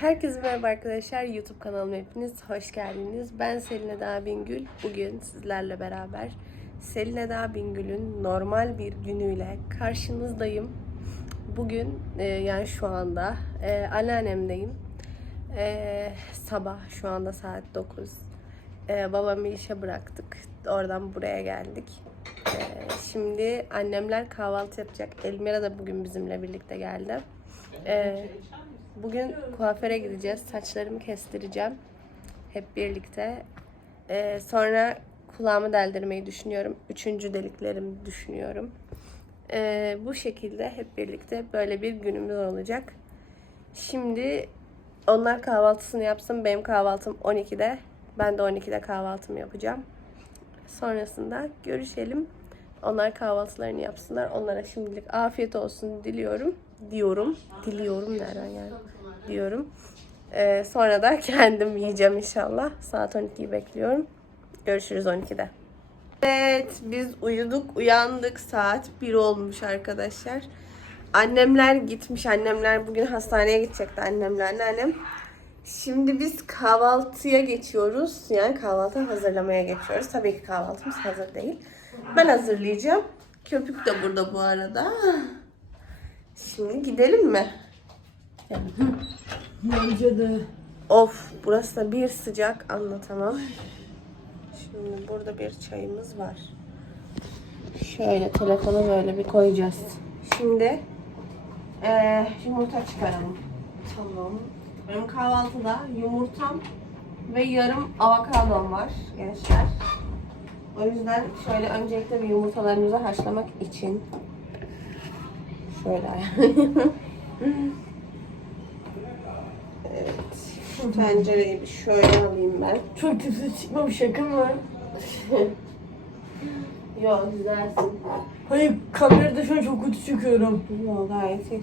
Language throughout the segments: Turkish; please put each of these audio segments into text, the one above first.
Herkese merhaba arkadaşlar. YouTube kanalıma hepiniz hoş geldiniz. Ben Selin Eda Bingül. Bugün sizlerle beraber Selin Eda Bingül'ün normal bir günüyle karşınızdayım. Bugün e, yani şu anda e, anneannemdeyim. E, sabah şu anda saat 9. E, babamı işe bıraktık. Oradan buraya geldik. Şimdi annemler kahvaltı yapacak. Elmira da bugün bizimle birlikte geldi. E, Bugün kuaföre gideceğiz. Saçlarımı kestireceğim. Hep birlikte. Ee, sonra kulağımı deldirmeyi düşünüyorum. Üçüncü deliklerimi düşünüyorum. Ee, bu şekilde hep birlikte böyle bir günümüz olacak. Şimdi onlar kahvaltısını yapsın. Benim kahvaltım 12'de. Ben de 12'de kahvaltımı yapacağım. Sonrasında görüşelim. Onlar kahvaltılarını yapsınlar. Onlara şimdilik afiyet olsun diliyorum. Diyorum. Diliyorum nereden yani? Diyorum. Ee, sonra da kendim yiyeceğim inşallah. Saat 12'yi bekliyorum. Görüşürüz 12'de. Evet biz uyuduk uyandık saat 1 olmuş arkadaşlar. Annemler gitmiş. Annemler bugün hastaneye gidecekti annemle anneannem. Şimdi biz kahvaltıya geçiyoruz. Yani kahvaltı hazırlamaya geçiyoruz. Tabii ki kahvaltımız hazır değil. Ben hazırlayacağım. Köpük de burada bu arada. Şimdi gidelim mi? Bence de. Of burası da bir sıcak anlatamam. Şimdi burada bir çayımız var. Şöyle telefonu böyle bir koyacağız. Şimdi eee, yumurta çıkaralım. Tamam. Benim kahvaltıda yumurtam ve yarım avokadom var gençler. O yüzden şöyle öncelikle bir yumurtalarımızı haşlamak için şöyle. Evet. Tencereyi bir şöyle alayım ben. Çok kötü çıkmamış yakın mı? Yok güzelsin. Hayır kamerada şu an çok kötü çıkıyorum. Yok gayet iyi.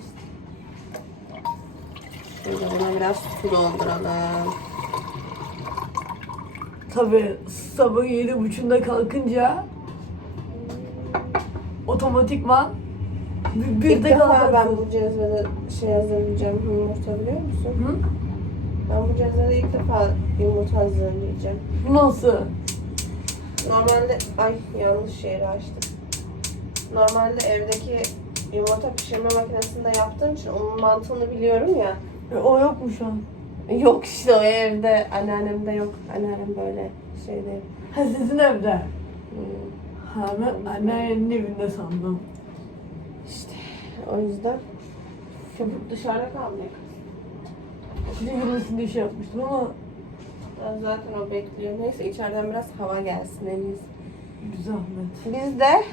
Şimdi buna biraz su dolduralım. Tabi sabah yedi buçuğunda kalkınca otomatikman bir, bir İlk de defa ben bu cezvede şey hazırlayacağım yumurta biliyor musun? Hı? Ben bu cezvede ilk defa yumurta hazırlayacağım. Bu nasıl? Normalde ay yanlış yeri açtım. Normalde evdeki yumurta pişirme makinesinde yaptığım için onun mantığını biliyorum ya. E, o yok mu şu an? Yok işte o evde anneannemde yok. Anneannem böyle şeyde. Ha sizin evde. hmm, Ha ben anneannenin evinde sandım. İşte o yüzden köpük dışarıda kalmıyor. Size girmesini de şey yapmıştım ama Ben zaten o bekliyor. Neyse içeriden biraz hava gelsin en iyisi. bir zahmet. Biz de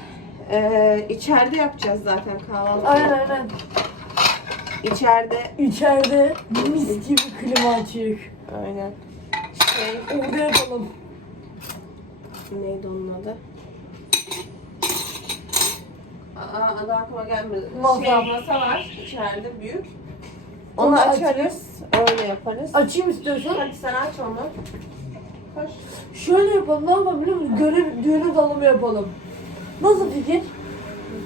e, içeride yapacağız zaten kahvaltı. Aynen aynen. İçeride İçeride mis gibi klima açık. aynen. Şey Orada yapalım. neydi onun adı? Aa, adı aklıma gelmedi. Masa. Şey, masa var içeride büyük. Onu Onu aç. açarız. Öyle yaparız. Açayım istiyorsan. Hadi sen aç onu. Koş. Şöyle yapalım, ne yapalım biliyor musun? Görev, görev dağılımı yapalım. Nasıl fikir?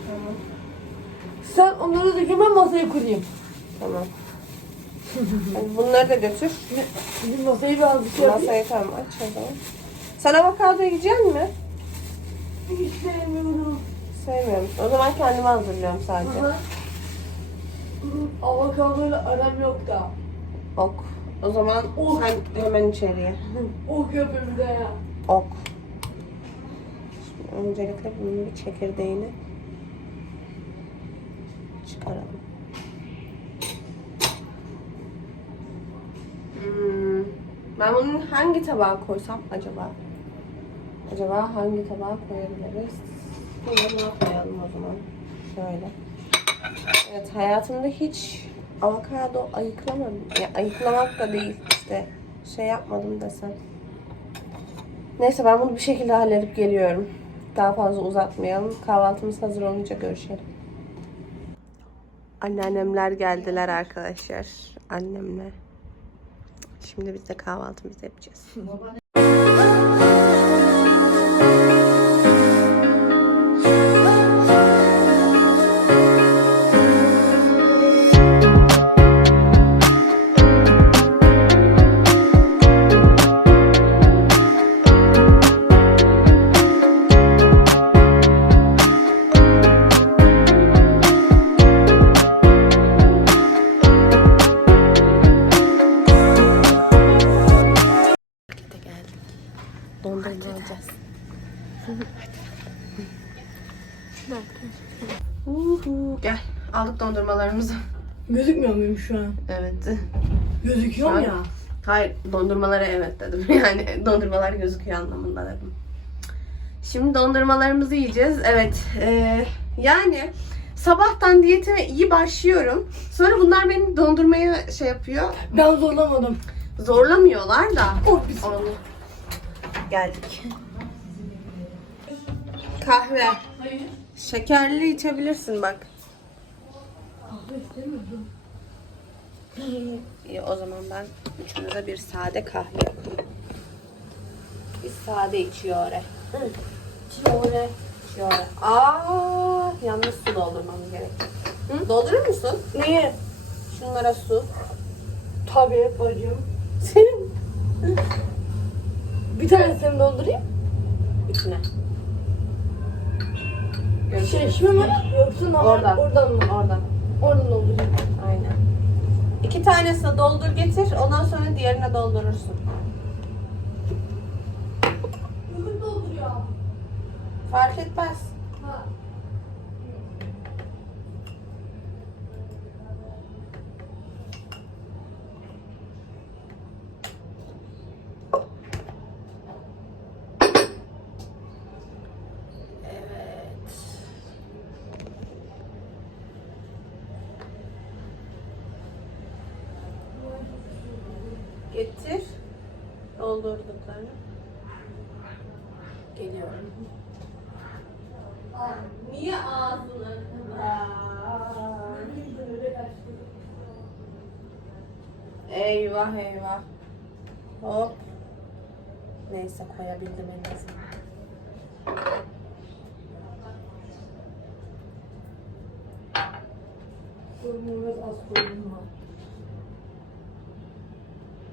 Tamam. Sen onları dökün, ben masayı kurayım. Tamam. Hadi bunları da götür. Bizim masayı biraz bir şey yapayım. Masayı tamam aç o zaman. Sen avokado yiyecek misin? Hiç sevmiyorum. Sevmiyor musun? O zaman kendime hazırlıyorum sadece. Aha. Avokadoyla aram yok da. Ok. O zaman Ok. sen hemen içeriye. O köpümde ya. Ok. Şimdi öncelikle bunun bir çekirdeğini çıkaralım. Hmm. Ben bunu hangi tabağa koysam acaba? Acaba hangi tabağa koyabiliriz? Buna koyalım o zaman. Şöyle. Evet hayatımda hiç avokado ayıklamadım. Ya ayıklamak da değil işte şey yapmadım desem. Neyse ben bunu bir şekilde halledip geliyorum. Daha fazla uzatmayalım. Kahvaltımız hazır olunca görüşelim. Anneannemler geldiler arkadaşlar. Annemle. Şimdi biz de kahvaltımızı yapacağız. götüreceğiz. Şu an? Evet. Gözüküyor an- ya. Hayır dondurmalara evet dedim. Yani dondurmalar gözüküyor anlamında dedim. Şimdi dondurmalarımızı yiyeceğiz. Evet. eee, yani sabahtan diyete iyi başlıyorum. Sonra bunlar beni dondurmaya şey yapıyor. Ben zorlamadım. Zorlamıyorlar da. Oh, biz- Onu geldik. Kahve. Hayır. Şekerli içebilirsin bak. Kahve istemiyorum. İyi o zaman ben üçümüze bir sade kahve yapayım. Biz sade içiyor. Çiğ İçiyor. Aa, yalnız su doldurmamız gerek. Hı? Doldurur musun? Niye? Şunlara su. Tabii bacım. Senin Bir tanesini doldurayım. içine. Görüşürüz. Çeşme mi? Yoksa normal Oradan. oradan mı? Oradan. Oradan doldurayım. İki tanesini doldur getir. Ondan sonra diğerine doldurursun. Bugün dolduruyor. Fark etmez. Ha. Evet. Getir. Doldurduklarını. Geliyorum. Niye ağzını? Eyvah eyvah. Hop. Neyse koyabildim en azından. Biraz az koyayım ha.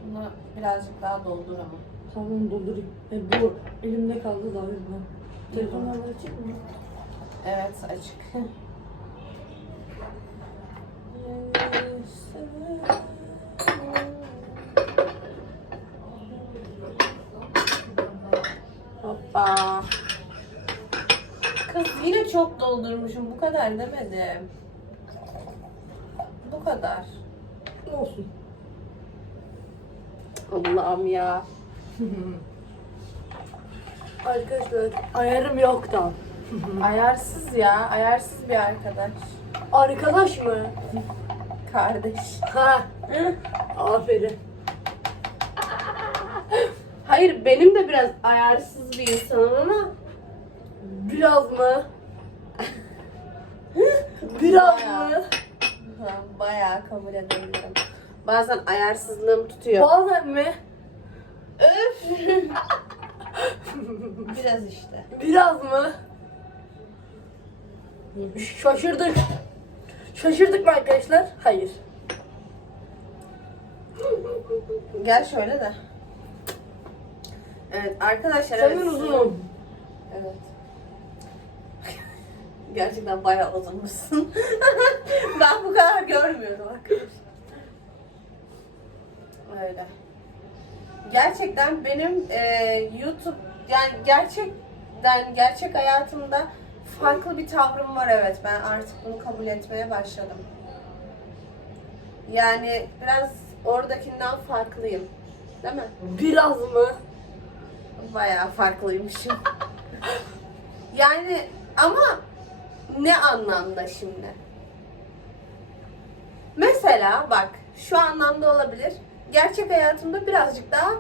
Bunu birazcık daha doldur ama. Tamam doldurayım. E, bu elimde kaldı da ben. Telefonla açayım mı? Evet açık. Hoppa. Kız yine çok doldurmuşum. Bu kadar demedim. Bu kadar. Olsun. Allah'ım ya. Arkadaşlar ayarım yok da. Ayarsız ya. Ayarsız bir arkadaş. Arkadaş mı? Kardeş. Ha. Aferin. Hayır benim de biraz ayarsız bir insanım ama Biraz mı? Biraz mı? Bayağı kabul edebilirim. Bazen ayarsızlığım tutuyor. Bazen mi? Öf. Biraz işte. Biraz mı? Şaşırdık. Şaşırdık mı arkadaşlar? Hayır. Gel şöyle de. Evet arkadaşlar. Senin evet, uzunum. Evet. Gerçekten bayağı uzunmuşsun. ben bu kadar görmüyorum arkadaşlar. Öyle. Gerçekten benim e, YouTube yani gerçekten gerçek hayatımda farklı bir tavrım var evet. Ben artık bunu kabul etmeye başladım. Yani biraz oradakinden farklıyım. Değil mi? Biraz mı? Bayağı farklıymışım. yani ama ne anlamda şimdi? Mesela bak şu anlamda olabilir. Gerçek hayatımda birazcık daha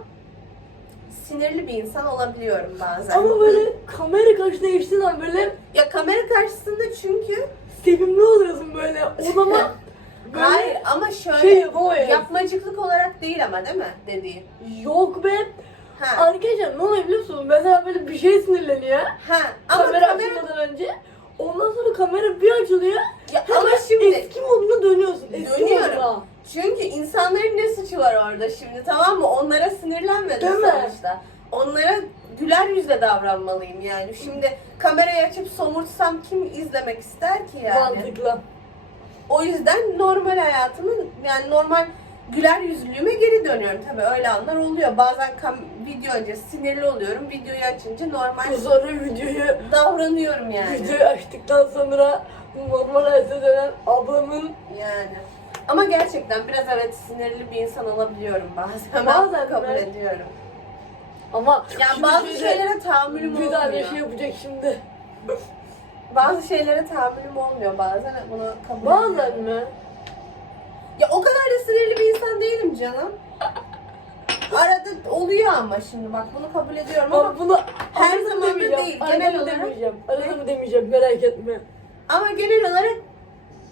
sinirli bir insan olabiliyorum bazen. Ama böyle kamera karşısına geçtiğin zaman böyle ya kamera karşısında çünkü sevimli oluyorsun böyle. O zaman böyle hayır ama şöyle şey yapamıyorsun. yapmacıklık olarak değil ama değil mi dediğim? Yok be. Ha. Arkadaşlar ne oluyor biliyor musun? Mesela böyle bir şey sinirleniyor. Ha. Ama kamera, kamera, açılmadan önce. Ondan sonra kamera bir açılıyor. Ya ama şimdi- eski moduna dönüyorsun. Eski Dönüyorum. moduna. Çünkü insanların ne suçu var orada şimdi tamam mı? Onlara Değil mi? sonuçta. Onlara güler yüzle davranmalıyım yani. Şimdi kamerayı açıp somursam kim izlemek ister ki yani? Mantıklı. O yüzden normal hayatımın yani normal güler yüzlülüğüme geri dönüyorum. Tabii öyle anlar oluyor. Bazen kam- video öncesi sinirli oluyorum. Videoyu açınca normal Sonra videoyu davranıyorum yani. videoyu açtıktan sonra normal hayata dönen ablamın Yani. Ama gerçekten biraz evet sinirli bir insan olabiliyorum bazen. Bazen kabul mi? ediyorum. ama Ya şimdi bazı şeyde şeylere tahammülüm bir tane olmuyor. şey yapacak şimdi. Bazı şeylere tahammülüm olmuyor bazen bunu kabul Bazen ediyorum. mi? Ya o kadar da sinirli bir insan değilim canım. Arada oluyor ama şimdi bak bunu kabul ediyorum ama Ama bunu Her zaman da değil, genel olarak- demeyeceğim. Arada mı demeyeceğim merak etme. ama genel olarak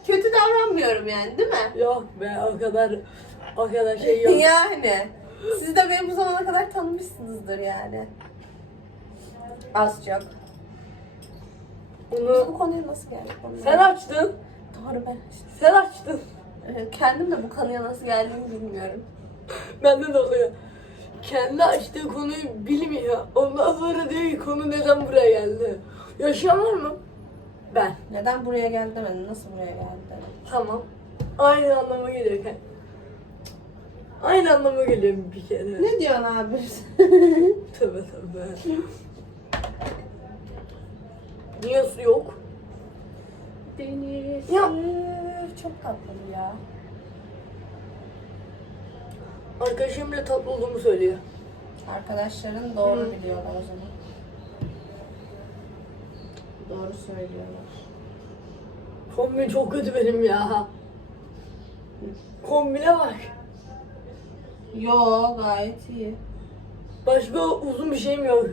kötü davranmıyorum yani değil mi? Yok be o kadar o kadar şey yok. yani. Siz de beni bu zamana kadar tanımışsınızdır yani. Az çok. Biz Onu bu konuya nasıl geldik? Sen açtın. Doğru ben açtım. Sen açtın. Kendim de bu konuya nasıl geldiğimi bilmiyorum. Bende de oluyor. Kendi açtığı konuyu bilmiyor. Ondan sonra diyor ki konu neden buraya geldi. Yaşayan var mı? Ben. Neden buraya geldi demedin, nasıl buraya geldi demedin. Tamam. Aynı anlama geliyor. kanka. Aynı anlama geliyor bir kere. Ne diyorsun abi? Tövbe tövbe. Niye su yok? Deniz. Ya. Çok tatlı bu ya. Arkadaşım bile tatlı olduğumu söylüyor. Arkadaşların doğru biliyorlar o zaman. Doğru söylüyorlar. Kombin çok kötü benim ya. Kombine bak. Yo gayet iyi. Başka uzun bir şeyim yok.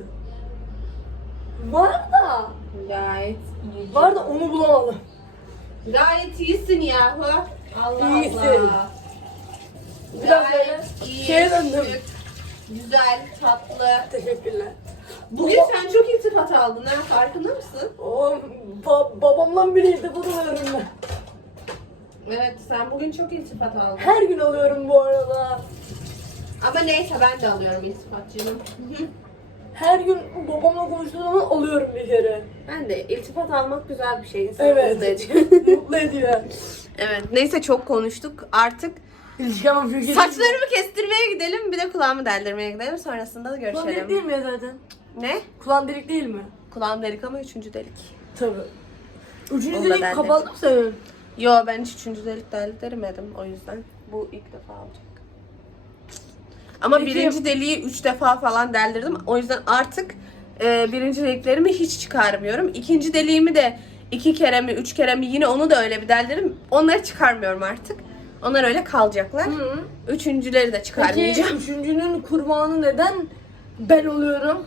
Var da. Gayet iyi. Var da onu bulamadım. Gayet iyisin yahu. Allah İyisin. Allah. Biraz Gayet iyi. şeye döndüm. şık, Güzel, tatlı. Teşekkürler. Bugün sen çok iltifat aldın ha farkında mısın? O ba- babamdan biri iltifat alıyorum ben. Evet sen bugün çok iltifat aldın. Her gün alıyorum bu arada. Ama neyse ben de alıyorum iltifat canım. Her gün babamla konuştuğum zaman alıyorum bir kere. ben de iltifat almak güzel bir şey. insanı Evet. mutlu ediyor. Mutlu ediyor. evet neyse çok konuştuk. Artık İlişki ama büyük saçlarımı kestirmeye gidelim bir de kulağımı deldirmeye gidelim. Sonrasında da görüşelim. değil mi ya zaten? Ne? Kulağın delik değil mi? Kulağım delik ama üçüncü delik. Tabii. Üçüncü Onu da delik deldim. kapattım senin. Yo ben hiç üçüncü delik deldirmedim o yüzden. Bu ilk defa olacak. Ama Peki- birinci deliği üç defa falan deldirdim. O yüzden artık e, birinci deliklerimi hiç çıkarmıyorum. İkinci deliğimi de iki kere mi üç kere mi yine onu da öyle bir deldirdim. Onları çıkarmıyorum artık. Onlar öyle kalacaklar. Üçüncüleri de Peki çıkarmayacağım. üçüncünün kurbanı neden ben oluyorum?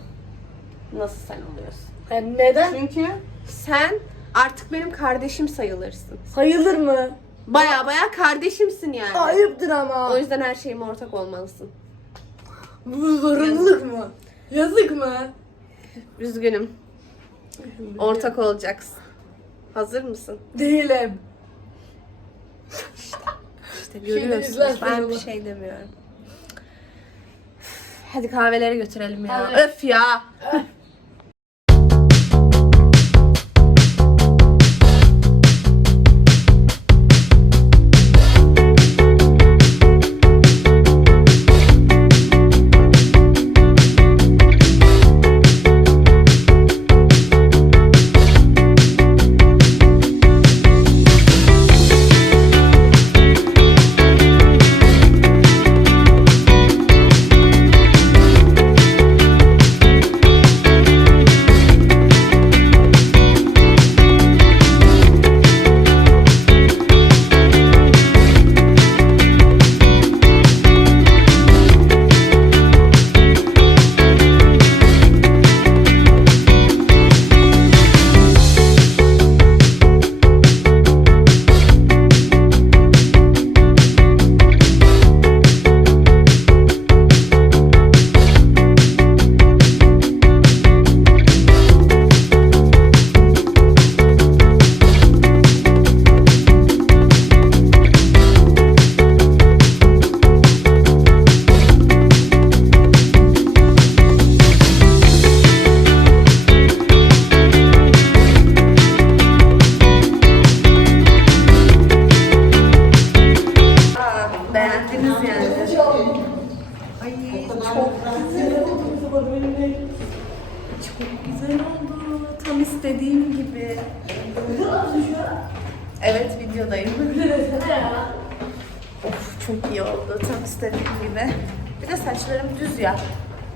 Nasıl sen oluyorsun? Yani neden? Çünkü sen artık benim kardeşim sayılırsın. Sayılır mı? Baya baya kardeşimsin yani. Ayıptır ama. O yüzden her şeyime ortak olmalısın. Bu zorunluluk mu? Yazık mı? Üzgünüm. Ortak olacaksın. Hazır mısın? Değilim. İşte Şimdi görüyorsunuz. Ben bir şey demiyorum. Hadi kahvelere götürelim ya. Hadi. Öf ya. Ay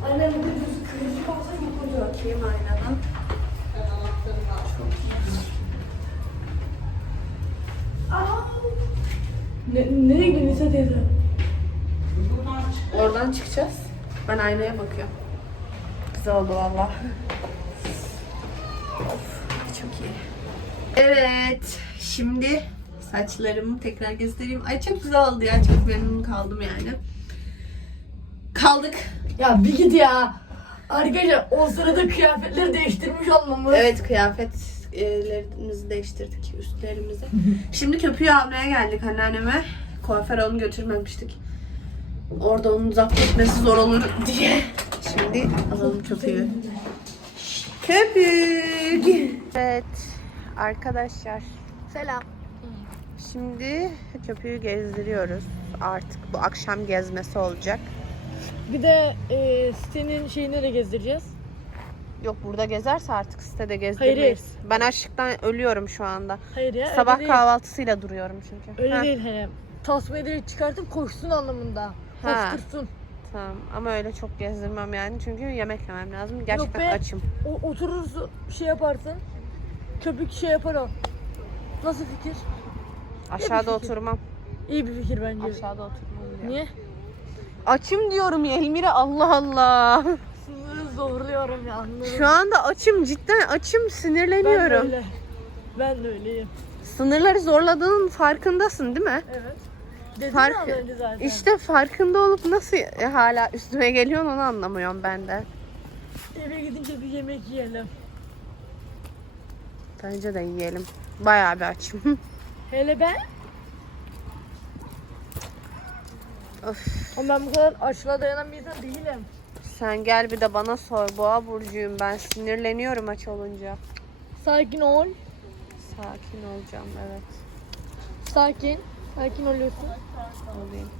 Annem bir düz kırıcı kalsa çok olacak. Bakayım aynadan. Ne, nereye gidiyorsun Nisa teyze? Oradan çıkacağız. Ben aynaya bakıyorum. Güzel oldu valla. Çok iyi. Evet, şimdi saçlarımı tekrar göstereyim. Ay çok güzel oldu ya, çok memnun kaldım yani. Kaldık. Ya bir git ya. Arkadaşlar o sırada kıyafetleri değiştirmiş olmamız. Evet, kıyafetlerimizi değiştirdik, üstlerimizi. Şimdi köpüğü almaya geldik anneanneme. Kuaföre onu götürmemiştik. Orada onun zapt etmesi zor olur diye. Şimdi alalım köpüğü. Köpük. Evet arkadaşlar. Selam. Şimdi köpüğü gezdiriyoruz. Artık bu akşam gezmesi olacak. Bir de e, sitenin şeyini de gezdireceğiz. Yok burada gezerse artık sitede Hayır, gezdirmeyiz. Ben açlıktan ölüyorum şu anda. Hayır ya. Sabah öyle değil. kahvaltısıyla duruyorum çünkü. Öyle Ha, değil hani. Tasmayı direkt çıkartıp koşsun anlamında. Koştursun. Tamam ama öyle çok gezdirmem yani çünkü yemek yemem lazım. Gerçekten be. açım. O, oturursun şey yaparsın. Köpük şey yapar o. Nasıl fikir? Aşağıda fikir. oturmam. İyi bir fikir bence. Aşağıda oturmam diyor. Niye? Açım diyorum ya Elmire Allah Allah. Sınırı zorluyorum ya. Şu anda açım cidden açım ben de sinirleniyorum. öyle. Ben de öyleyim. Sınırları zorladığının farkındasın değil mi? Evet. Dedin Fark- zaten. İşte farkında olup nasıl hala üstüme geliyorsun onu anlamıyorum ben de. Eve gidince bir yemek yiyelim. Bence de yiyelim. Bayağı bir açım. Hele ben. Of. Ama ben bu kadar açlığa dayanan bir insan değilim. Sen gel bir de bana sor. Boğa burcuyum ben. Sinirleniyorum aç olunca. Sakin ol. Sakin olacağım evet. Sakin. Sakin oluyorsun. Olayım.